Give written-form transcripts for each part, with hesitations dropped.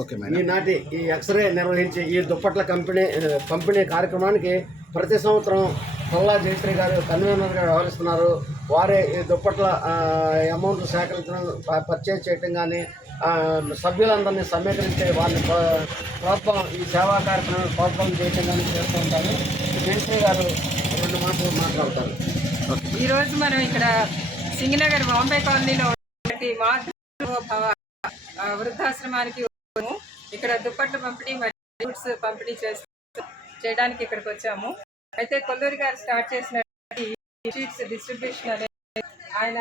Okay madam. ఈనాటి ఈ x ray నిర్వహించే ఈ దుప్పట్ల పంపిణీ కార్యక్రమానికి ప్రతి సంవత్సరం కొల్లా జయశ్రీ గారు కన్వీనర్గా వ్యవహరిస్తున్నారు. వారే ఈ దుప్పట్ల అమౌంట్ సేకరించడం, పర్చేజ్ చేయటం కానీ, సభ్యులందరినీ సమీకరించి వారిని ప్రోత్సాహం, ఈ సేవా కార్యక్రమాన్ని ప్రోత్సాహం చేయటం కానీ చేస్తూ ఉంటారు. జయశ్రీ గారు 2 మాటలు మాట్లాడతారు. ఈరోజు మనం ఇక్కడ సింగనగర్ బాంబే కాలనీలో మాతృభవ వృద్ధాశ్రమానికి ఇక్కడ దుప్పట్ల పంపిణీ మరియు ఫ్రూట్స్ పంపిణీ చేయడానికి ఇక్కడికి వచ్చాము. అయితే కొల్లూరి గారు స్టార్ట్ చేసిన షీట్స్ డిస్ట్రిబ్యూషన్ అనేది ఆయన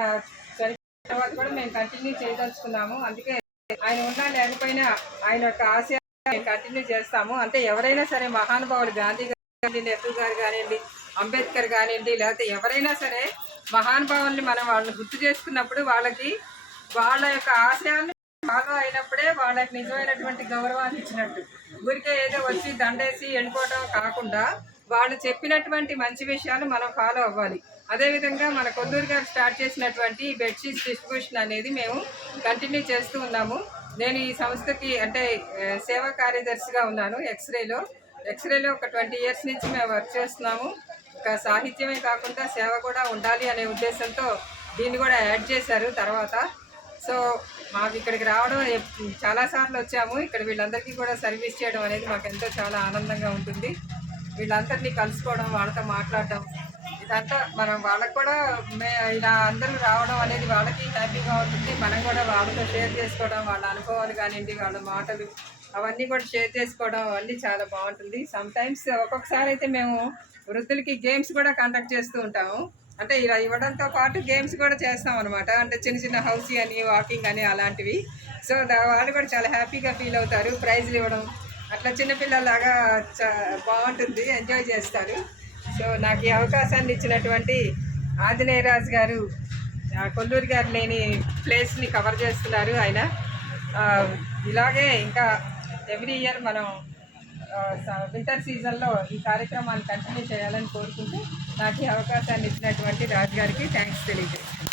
చనిపోయిన తర్వాత కూడా మేము కంటిన్యూ చేయదలుచుకున్నాము. అందుకే ఆయన ఉన్నా లేకపోయినా ఆయన యొక్క ఆశయాన్ని కంటిన్యూ చేస్తాము. అంటే ఎవరైనా సరే మహానుభావులు, గాంధీ గారు, నెహ్రూ గారు కానివ్వండి, అంబేద్కర్ కానివ్వండి, లేకపోతే ఎవరైనా సరే మహానుభావుల్ని మనం వాళ్ళని గుర్తు చేసుకున్నప్పుడు వాళ్ళకి వాళ్ళ యొక్క ఆశయాన్ని ఫాలో అయినప్పుడే వాళ్ళకి నిజమైనటువంటి గౌరవాన్ని ఇచ్చినట్టు. ఊరికే ఏదో వచ్చి దండేసి వెళ్ళిపోవటం కాకుండా వాళ్ళు చెప్పినటువంటి మంచి విషయాలు మనం ఫాలో అవ్వాలి. అదేవిధంగా మన కొల్లూరు గారు స్టార్ట్ చేసినటువంటి బెడ్షీట్స్ డిస్ట్రిబ్యూషన్ అనేది మేము కంటిన్యూ చేస్తూ ఉన్నాము. నేను ఈ సంస్థకి అంటే సేవా కార్యదర్శిగా ఉన్నాను. ఎక్స్రేలో ఒక 20 years నుంచి మేము వర్క్ చేస్తున్నాము. ఇంకా సాహిత్యమే కాకుండా సేవ కూడా ఉండాలి అనే ఉద్దేశంతో దీన్ని కూడా యాడ్ చేశారు తర్వాత. సో మాకు ఇక్కడికి రావడం చాలాసార్లు వచ్చాము. ఇక్కడ వీళ్ళందరికీ కూడా సర్వీస్ చేయడం అనేది మాకు ఎంతో చాలా ఆనందంగా ఉంటుంది. వీళ్ళందరినీ కలుసుకోవడం, వాళ్ళతో మాట్లాడడం, ఇదంతా మనం వాళ్ళకు కూడా ఇలా అందరూ రావడం అనేది వాళ్ళకి హ్యాపీగా ఉంటుంది. మనం కూడా వాళ్ళతో షేర్ చేసుకోవడం, వాళ్ళ అనుభవాలు కానివ్వండి, వాళ్ళ మాటలు అవన్నీ కూడా షేర్ చేసుకోవడం అవన్నీ చాలా బాగుంటుంది. సమ్టైమ్స్ ఒక్కొక్కసారి అయితే మేము వృద్ధులకి గేమ్స్ కూడా కండక్ట్ చేస్తూ ఉంటాము. అంటే ఇలా ఇవ్వడంతో పాటు గేమ్స్ కూడా చేస్తాం అనమాట. అంటే చిన్న చిన్న హౌసీ అని, వాకింగ్ అని అలాంటివి. సో వాళ్ళు కూడా చాలా హ్యాపీగా ఫీల్ అవుతారు. ప్రైజ్లు ఇవ్వడం అట్లా చిన్నపిల్లలాగా బాగుంటుంది, ఎంజాయ్ చేస్తారు. సో నాకు ఈ అవకాశాన్ని ఇచ్చినటువంటి ఆంజనేయరాజు గారు, కొల్లూరు గారు లేని ప్లేస్ని కవర్ చేస్తున్నారు ఆయన. ఇలాగే ఇంకా ఎవ్రీ ఇయర్ మనం వింటర్ సీజన్లో ఈ కార్యక్రమాన్ని కంటిన్యూ చేయాలని కోరుకుంటూ నాకు ఈ అవకాశాన్ని ఇచ్చినటువంటి రాజు గారికి థ్యాంక్స్ తెలియజేస్తున్నాను.